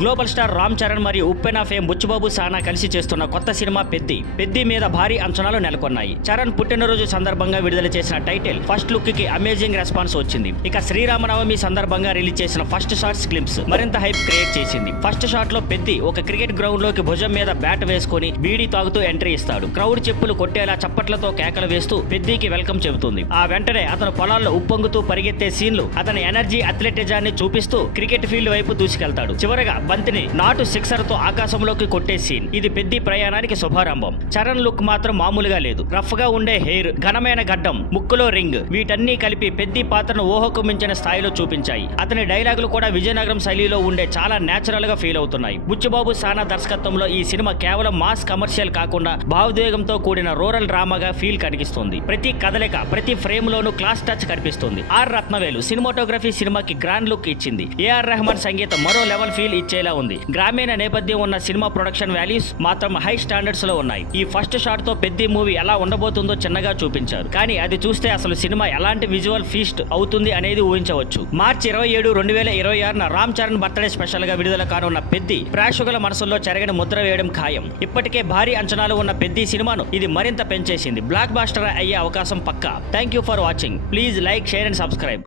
Global star Ram Charan మరియు ఉప్పెన fame Buchibabu సానా కలిసి చేస్తున్న కొత్త సినిమా పెద్ది మీద భారీ అంచనాలు నెలకొన్నాయి. చరణ్ పుట్టినరోజు సందర్భంగా విడుదల చేసిన టైటిల్ ఫస్ట్ లుక్ కి అమేజింగ్ రెస్పాన్స్ వచ్చింది. ఇక శ్రీరామనవమి సందర్భంగా రిలీజ్ చేసిన ఫస్ట్ షార్ట్స్ క్లిప్స్ మరింత హైప్ క్రియేట్ చేసింది. ఫస్ట్ షాట్ లో పెద్ది ఒక క్రికెట్ గ్రౌండ్ లోకి భుజం మీద బ్యాట్ వేసుకుని బీడీ తాగుతూ ఎంట్రీ ఇస్తాడు. క్రౌడ్ చెప్పులు కొట్టేలా చప్పట్లతో కేకలు వేస్తూ పెద్దికి వెల్కమ్ చెబుతుంది. ఆ వెంటనే అతను పొలాల్లో ఉప్పొంగుతూ పరిగెత్తే సీన్లు అతని ఎనర్జీ అథ్లెటిజాన్ని చూపిస్తూ క్రికెట్ ఫీల్డ్ వైపు దూసుకెళ్తాడు. చివరగా బంతిని నాటు సిక్సర్ తో ఆకాశంలోకి కొట్టే సీన్. ఇది పెద్ది ప్రయాణానికి శుభారంభం. చరణ్ లుక్ మాత్రం మామూలుగా లేదు. రఫ్ గా ఉండే హెయిర్, ఘనమైన గడ్డం, ముక్కులో రింగ్, వీటన్నీ కలిపి పెద్ది పాత్రను ఊహకు మించిన స్థాయిలో చూపించాయి. అతని డైలాగులు కూడా విజయనగరం శైలిలో ఉండే చాలా నేచురల్ గా ఫీల్ అవుతున్నాయి. బుచ్చిబాబు సానా దర్శకత్వంలో ఈ సినిమా కేవలం మాస్ కమర్షియల్ కాకుండా భావోద్వేగంతో కూడిన రూరల్ డ్రామాగా ఫీల్ కనిపిస్తుంది. ప్రతి కదలిక, ప్రతి ఫ్రేమ్ లోనూ క్లాస్ టచ్ కనిపిస్తుంది. ఆర్ రత్నవేలు సినిమాటోగ్రఫీ సినిమాకి గ్రాండ్ లుక్ ఇచ్చింది. ఏఆర్ రెహమాన్ సంగీతం మరో లెవెల్ ఫీల్ ఇచ్చేలా ఉంది. గ్రామీణ నేపథ్యం ఉన్న సినిమా ప్రొడక్షన్ వాల్యూస్ మాత్రం హై స్టాండర్డ్స్ లో ఉన్నాయి. ఈ ఫస్ట్ షాట్ తో పెద్ది మూవీ ఎలా ఉండబోతుందో చిన్నగా చూపించారు. కానీ అది చూస్తే అసలు సినిమా ఎలాంటి విజువల్ ఫీస్ట్ అవుతుంది అనేది ఊహించవచ్చు. మార్చి 27, 2026న రామ్ చరణ్ బర్త్డే స్పెషల్ గా విడుదల కానున్న పెద్ది ప్రేక్షకుల మనసుల్లో చెరగని ముద్ర వేయడం ఖాయం. ఇప్పటికే భారీ అంచనాలు ఉన్న పెద్ది సినిమాను ఇది మరింత పెంచేసింది. బ్లాక్ బాస్టర్ అయ్యే అవకాశం పక్కా. Thank you for watching. Please like, share and subscribe.